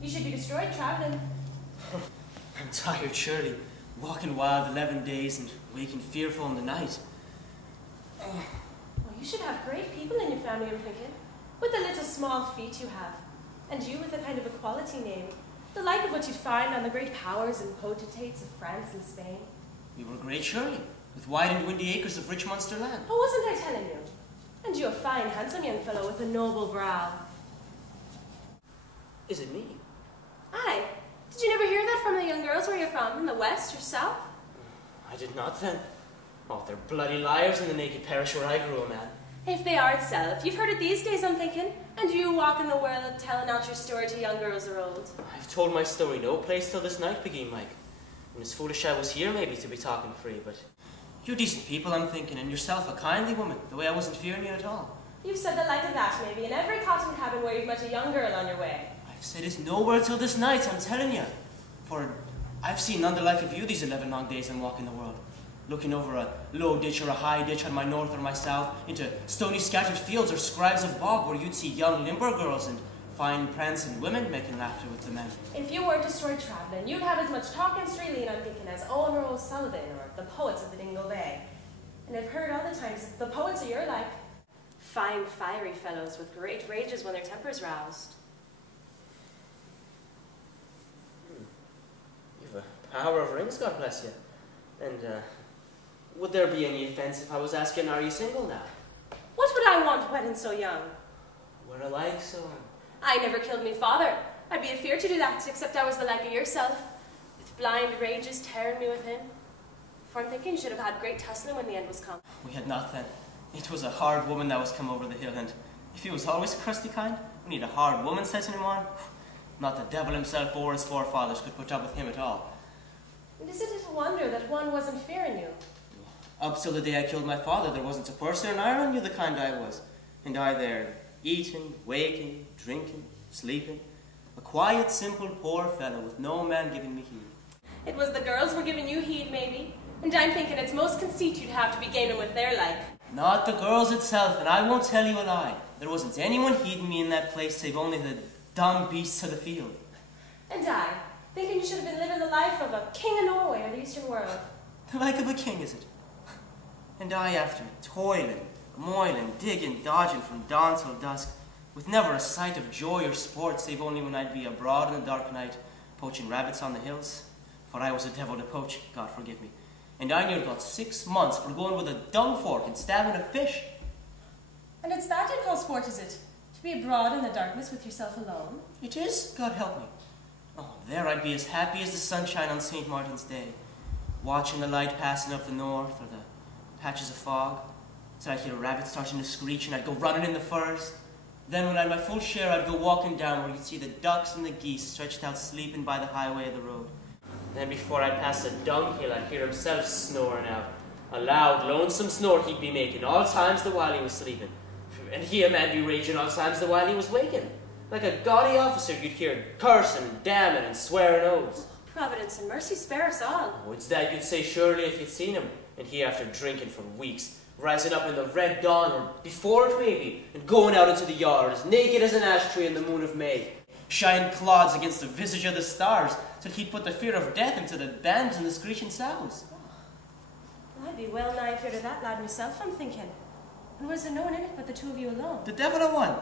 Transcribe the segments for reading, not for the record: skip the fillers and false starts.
You should be destroyed traveling. I'm tired, surely. Walking wild 11 days and waking fearful in the night. Well, you should have great people in your family, I'm thinking. With the little small feet you have. And you with a kind of a quality name. The like of what you'd find on the great powers and potentates of France and Spain. We were great, surely, with wide and windy acres of rich Munster land. Oh, wasn't I telling you? And you a fine, handsome young fellow with a noble brow. Is it me? Aye. Did you never hear that from the young girls where you're from, in the west or south? I did not then. Oh, they're bloody liars in the naked parish where I grew a man. If they are itself. You've heard it these days, I'm thinking. And you walk in the world telling out your story to young girls or old. I've told my story no place till this night began, Mike. And as foolish I was here, maybe, to be talking free, but you're decent people, I'm thinking, and yourself a kindly woman, the way I wasn't fearing you at all. You've said the like of that, maybe, in every cotton cabin where you've met a young girl on your way. I've said it nowhere till this night, I'm telling you. For I've seen none the like of you these 11 long days I'm walking the world. Looking over a low ditch or a high ditch on my north or my south, into stony scattered fields or scribes of bog where you'd see young limber girls and fine prancing women making laughter with the men. If you were destroyed travelling, you'd have as much talk in Strealeen, I'm thinking, as Owen or O'Sullivan or the poets of the Dingle Bay. And I've heard all the times the poets are your like. Fine, fiery fellows with great rages when their temper's roused. You've a power of rings, God bless you. And, would there be any offence if I was asking, are you single now? What would I want wedding so young? We're alike, so I never killed me father. I'd be afeard to do that, except I was the like of yourself, with blind rages tearing me within. For I'm thinking you should have had great tussling when the end was come. we had not then. It was a hard woman that was come over the hill, and if he was always a crusty kind, we need a hard woman setting him on. Not the devil himself or his forefathers could put up with him at all. And isn't it a wonder that one wasn't fearing you? Up till the day I killed my father, there wasn't a person in Ireland knew the kind I was. And I there, eating, waking, drinking, sleeping. A quiet, simple, poor fellow with no man giving me heed. It was the girls were giving you heed, maybe. And I'm thinking it's most conceit you'd have to be gaining with their like. Not the girls itself, and I won't tell you a lie. There wasn't anyone heeding me in that place save only the dumb beasts of the field. And I, thinking you should have been living the life of a king of Norway or the Eastern world. The like of a king, is it? And I after toiling, moiling, digging, dodging from dawn till dusk, with never a sight of joy or sport, save only when I'd be abroad in the dark night, poaching rabbits on the hills. For I was a devil to poach, God forgive me. And I near got 6 months for going with a dung fork and stabbing a fish. And it's that you'd call sport, is it? To be abroad in the darkness with yourself alone? It is, God help me. Oh, there I'd be as happy as the sunshine on St. Martin's Day, watching the light passing up the north or the patches of fog, till I'd hear rabbits starting to screech and I'd go running in the firs. Then when I'd my full share, I'd go walking down where you'd see the ducks and the geese stretched out sleeping by the highway of the road. Then before I'd pass a dung hill, I'd hear himself snoring out. A loud, lonesome snore he'd be making all times the while he was sleeping. And he a man be raging all times the while he was waking. Like a gaudy officer, you'd hear cursing, damning, and swearing oaths. Providence and mercy spare us all. Oh, it's that you'd say surely if you'd seen him, and he after drinking for weeks, rising up in the red dawn, or before it maybe, and going out into the yard, as naked as an ash tree in the moon of May, shining clods against the visage of the stars, till he'd put the fear of death into the bands and the screeching sounds. Well, I'd be well nigh afeard of that lad myself, I'm thinking. And was there no one in it but the two of you alone? The devil a one.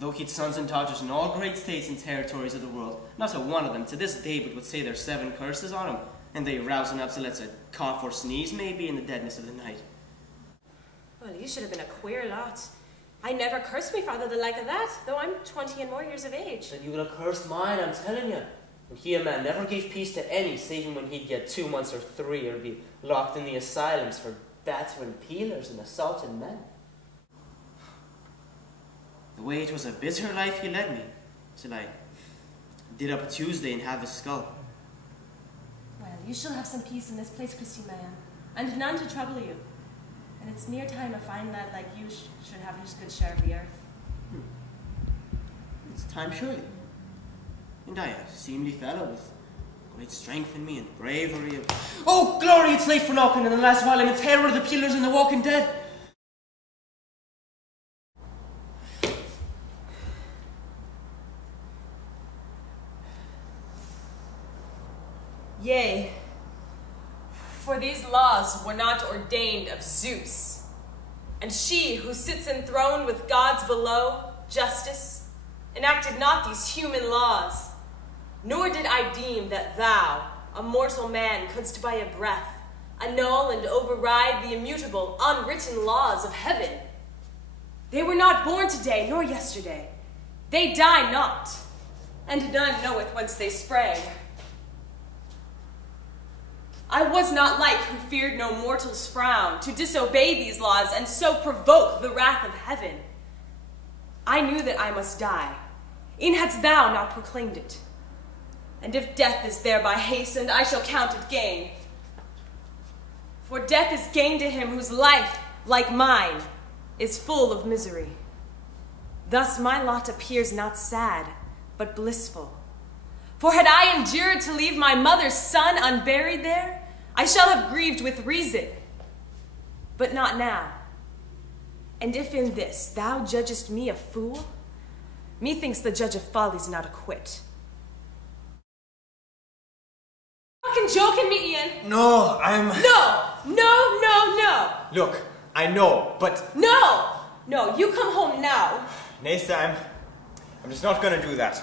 Though he'd sons and daughters in all great states and territories of the world, not a one of them to this day but would say their 7 curses on him, and they rousing up so let's a cough or sneeze maybe in the deadness of the night. Well, you should have been a queer lot. I never cursed me father the like of that, though I'm 20 and more years of age. And you would have cursed mine, I'm telling you. And he a man never gave peace to any, saving when he'd get 2 months or 3, or be locked in the asylums for battering peelers and assaulting men. The way it was a bitter life he led me, till I did up a Tuesday and have a skull. Well, you shall have some peace in this place, Christine Mayan, and none to trouble you. And it's near time a fine lad like you should have his good share of the earth. It's time surely. And I, a seemly fellow with great strength in me and bravery. Oh, glory, it's late for knocking, and the last while I'm in terror of the peelers and the walking dead. Yea, for these laws were not ordained of Zeus, and she who sits enthroned with gods below, justice, enacted not these human laws, nor did I deem that thou, a mortal man, couldst by a breath annul and override the immutable, unwritten laws of heaven. They were not born today nor yesterday. They die not, and none knoweth whence they sprang. I was not like who feared no mortal's frown, to disobey these laws and so provoke the wrath of heaven. I knew that I must die, e'en hadst thou not proclaimed it. And if death is thereby hastened, I shall count it gain. For death is gain to him whose life, like mine, is full of misery. Thus my lot appears not sad, but blissful. For had I endured to leave my mother's son unburied there, I shall have grieved with reason, but not now. And if in this thou judgest me a fool, methinks the judge of folly's not acquit. Fucking joking me, Ian? No, I'm... No! No, no, no! Look, I know, but... No! No, you come home now. Nesta, I'm just not gonna do that.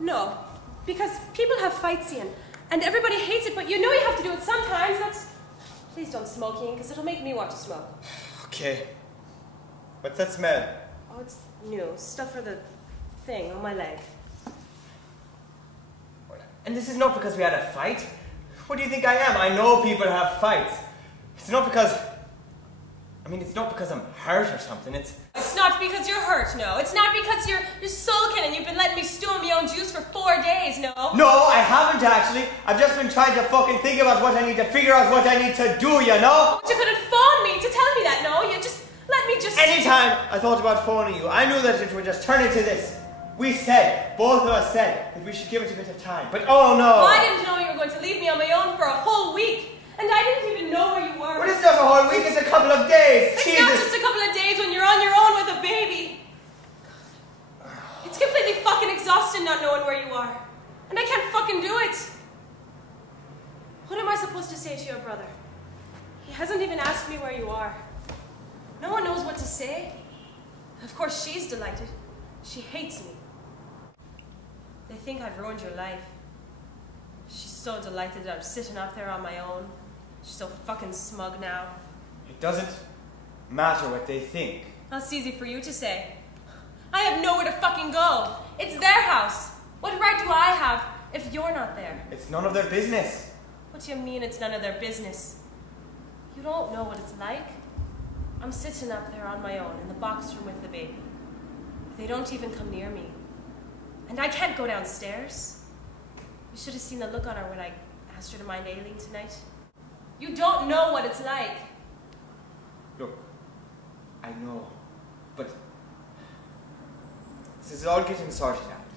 No, because people have fights, Ian, and everybody hates it, but you know you have to do it sometimes. That's... Please don't smoke, Ian, because it'll make me want to smoke. Okay. What's that smell? Oh, it's new. Stuff for the thing on my leg. And this is not because we had a fight. What do you think I am? I know people have fights. It's not because... I mean, it's not because I'm hurt or something. It's not because you're hurt, no. It's not because you're sulking and you've been letting me stew in my own juice for 4 days, no. No, I haven't actually. I've just been trying to fucking think about what I need to figure out what I need to do, you know? But you couldn't phone me to tell me that, no. You just let me just... Anytime I thought about phoning you, I knew that it would just turn into this. We said, both of us said, that we should give it a bit of time. But oh no! Well, I didn't know you were going to leave me on my own for a whole week. And I didn't even know where you were. Well, it's not a whole week, it's a couple of days. It's Jesus. not just a couple of days when you're on your own with a baby. It's completely fucking exhausting not knowing where you are. And I can't fucking do it. What am I supposed to say to your brother? He hasn't even asked me where you are. No one knows what to say. Of course, she's delighted. She hates me. They think I've ruined your life. She's so delighted that I'm sitting up there on my own. She's so fucking smug now. It doesn't matter what they think. That's easy for you to say. I have nowhere to fucking go. It's their house. What right do I have if you're not there? It's none of their business. What do you mean it's none of their business? You don't know what it's like. I'm sitting up there on my own in the box room with the baby. They don't even come near me. And I can't go downstairs. You should have seen the look on her when I asked her to mind Aileen tonight. You don't know what it's like. Look, I know, but this is all getting sorted out.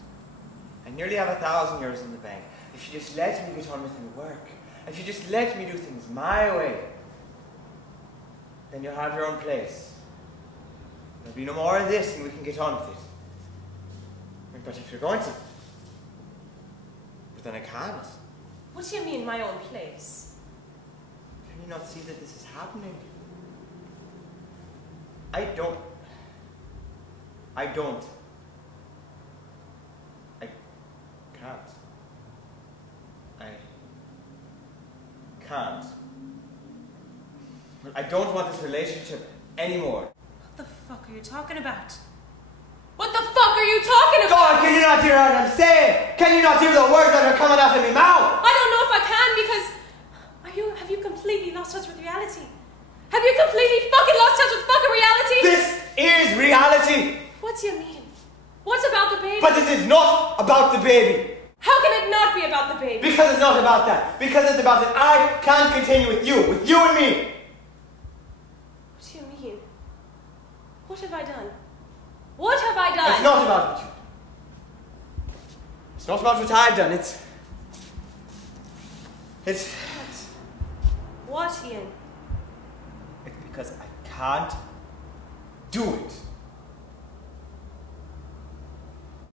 I nearly have 1,000 euros in the bank. If you just let me get on with my work, if you just let me do things my way, then you'll have your own place. There'll be no more of this and we can get on with it. But if you're going to, but then I can't. What do you mean, my own place? Can you not see that this is happening? I don't. I can't. I don't want this relationship anymore. What the fuck are you talking about? What the fuck are you talking about? God, can you not hear what I'm saying? Can you not hear the words that are coming out of my mouth? I don't know if I can because... Have you completely lost touch with reality? Have you completely fucking lost touch with fucking reality? This is reality. What do you mean? What's about the baby? But this is not about the baby. How can it not be about the baby? Because it's not about that. Because it's about that I can't continue with you and me. What do you mean? What have I done? What have I done? It's not about what you've done. It's not about what I've done. It's... What, Ian? It's because I can't do it.